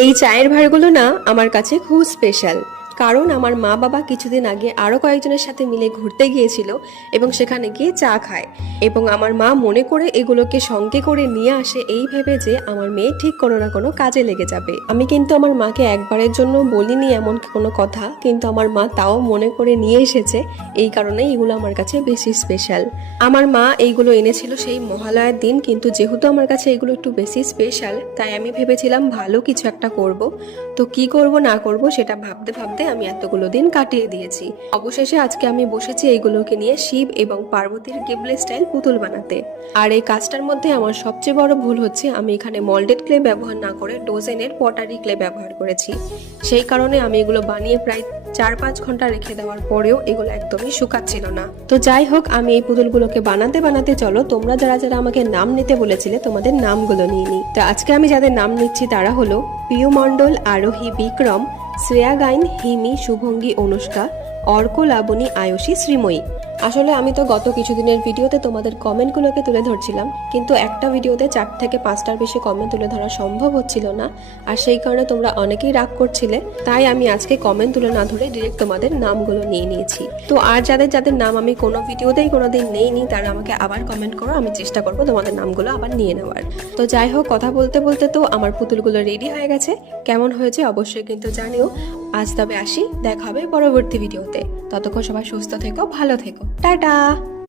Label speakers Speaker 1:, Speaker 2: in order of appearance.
Speaker 1: এই চায়ের ভাঁড়গুলো না আমার কাছে খুব স্পেশাল কারণ আমার মা বাবা কিছুদিন আগে আরও কয়েকজনের সাথে মিলে ঘুরতে গিয়েছিল এবং সেখানে গিয়ে চা খায়। এবং আমার মা মনে করে এগুলোকে সঙ্গে করে নিয়ে আসে এই ভেবে যে আমার মেয়ে ঠিক কোনো না কোনো কাজে লেগে যাবে। আমি কিন্তু আমার মাকে একবারের জন্য বলিনি এমন কোনো কথা, কিন্তু আমার মা তাও মনে করে নিয়ে এসেছে। এই কারণে এগুলো আমার কাছে বেশি স্পেশাল আমার মা এইগুলো এনেছিল সেই মহালয়ার দিন, কিন্তু যেহেতু আমার কাছে এগুলো একটু বেশি স্পেশাল তাই আমি ভেবেছিলাম ভালো কিছু একটা করব। তো কি করব না করব সেটা ভাবতে ভাবতে আমি এতগুলো দিন কাটিয়ে দিয়েছি। অবশেষে আজকে আমি বসেছি এইগুলোকে নিয়ে শিব এবং পার্বতীর গেবলে স্টাইল পুতুল বানাতে। আর এই কাজটার মধ্যে আমার সবচেয়ে বড় ভুল হচ্ছে, আমি এখানে মল্ডেড ক্লে ব্যবহার না করে ডোজেনের পটারি ক্লে ব্যবহার করেছি। সেই কারণে আমি এগুলো বানিয়ে প্রায় চার পাঁচ ঘণ্টা রেখে দেওয়ার পরেও এগুলো একদমই শুকাচ্ছিল না। তো যাই হোক, আমি এই পুতুলগুলোকে বানাতে বানাতে চলো, তোমরা যারা যারা আমাকে নাম নিতে বলেছিলে, তোমাদের নামগুলো নিয়ে নিই। তো আজকে আমি যাদের নাম নিচ্ছি তারা হলো পিয়ু মণ্ডল আরোহী, বিক্রম শ্রেয়া গাইন হিমি শুভঙ্গী অনুষ্কা অর্ক লাবণী আয়ুষী শ্রীময়ী। আসলে আমি তো গত কিছুদিনের ভিডিওতে তোমাদের কমেন্টগুলোকে তুলে ধরছিলাম, কিন্তু একটা ভিডিওতে চার থেকে পাঁচটার বেশি কমেন্ট তুলে ধরা সম্ভব হচ্ছিল না, আর সেই কারণে তোমরা অনেকেই রাগ করছিলে, তাই আমি আজকে কমেন্ট তুলে না ধরে ডিরেক্ট তোমাদের নামগুলো নিয়ে নিয়েছি। তো আর যাদের যাদের নাম আমি কোনো ভিডিওতেই কোনোদিন নেইনি, তারা আমাকে আবার কমেন্ট করো, আমি চেষ্টা করব তোমাদের নামগুলো আবার নিয়ে নেওয়ার। তো যাই হোক, কথা বলতে বলতে তো আমার পুতুলগুলো রেডি হয়ে গেছে, কেমন হয়েছে অবশ্যই কিন্তু জানিও। আজ তবে আসি, দেখা হবে পরবর্তী ভিডিওতে। ততক্ষণ সবাই সুস্থ থেকো, ভালো থেকো। 哒哒